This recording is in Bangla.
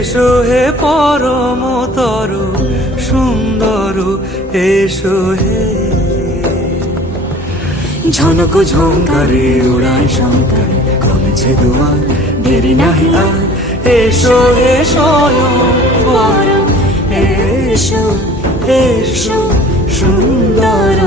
এসো হে পরমতর সুন্দর, এসো হে। ঝনক ঝঙ্কারে উড়ায় শঙ্কার, কমেছে দুয়ার, দেরি নাহি আর। এসো হে স্বয়ংবর, এসো এসো সুন্দর।